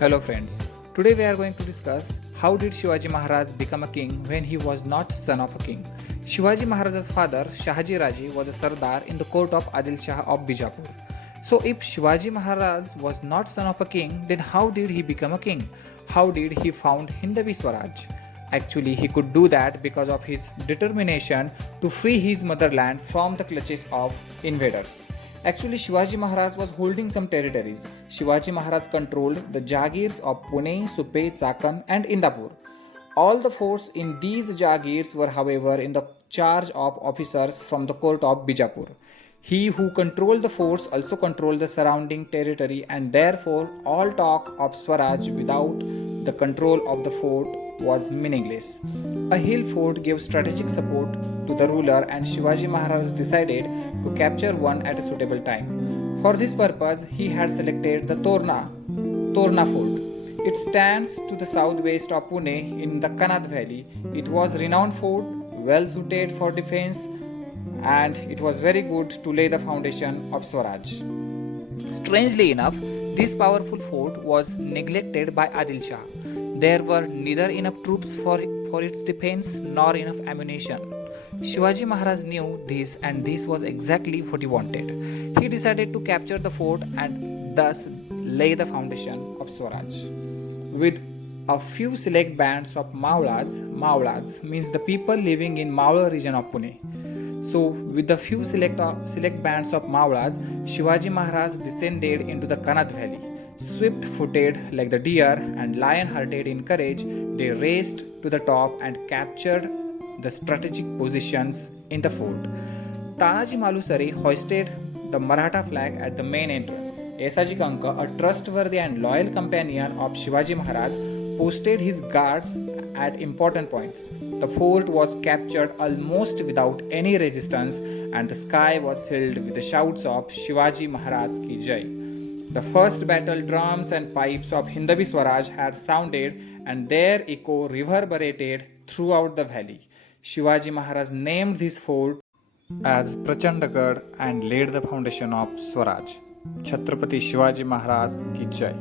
Hello friends. Today we are going to discuss how did Shivaji Maharaj become a king when he was not son of a king. Shivaji Maharaj's father Shahaji Raje was a Sardar in the court of Adil Shah of Bijapur. So if Shivaji Maharaj was not son of a king, then how did he become a king? How did he found Hindavi Swaraj? Actually, he could do that because of his determination to free his motherland from the clutches of invaders. Actually, Shivaji Maharaj was holding some territories. Shivaji Maharaj controlled the Jagirs of Pune, Supe, Chakan, and Indapur. All the forts in these Jagirs were, however, in the charge of officers from the court of Bijapur. He who controlled the forts also controlled the surrounding territory, and therefore all talk of Swaraj without the control of the fort was meaningless. A hill fort gave strategic support to the ruler, and Shivaji Maharaj decided to capture one at a suitable time. For this purpose, he had selected the Torna fort. It stands to the southwest of Pune in the Kanad Valley. It was a renowned fort, well suited for defense, and it was very good to lay the foundation of Swaraj. Strangely enough, this powerful fort was neglected by Adil Shah. There were neither enough troops for its defense nor enough ammunition. Shivaji Maharaj knew this, and this was exactly what he wanted. He decided to capture the fort and thus lay the foundation of Swaraj. With a few select bands of Maulas means the people living in Maula region of Pune. So, with a few select bands of Maulas, Shivaji Maharaj descended into the Kanad Valley. Swift-footed like the deer and lion-hearted in courage, they raced to the top and captured the strategic positions in the fort. Tanaji Malusare hoisted the Maratha flag at the main entrance. Esaji Kanka, a trustworthy and loyal companion of Shivaji Maharaj, posted his guards at important points. The fort was captured almost without any resistance, and the sky was filled with the shouts of Shivaji Maharaj ki Jai. The first battle drums and pipes of Hindavi Swaraj had sounded, and their echo reverberated throughout the valley. Shivaji Maharaj named this fort as Prachandagarh and laid the foundation of Swaraj. Chhatrapati Shivaji Maharaj ki Jai.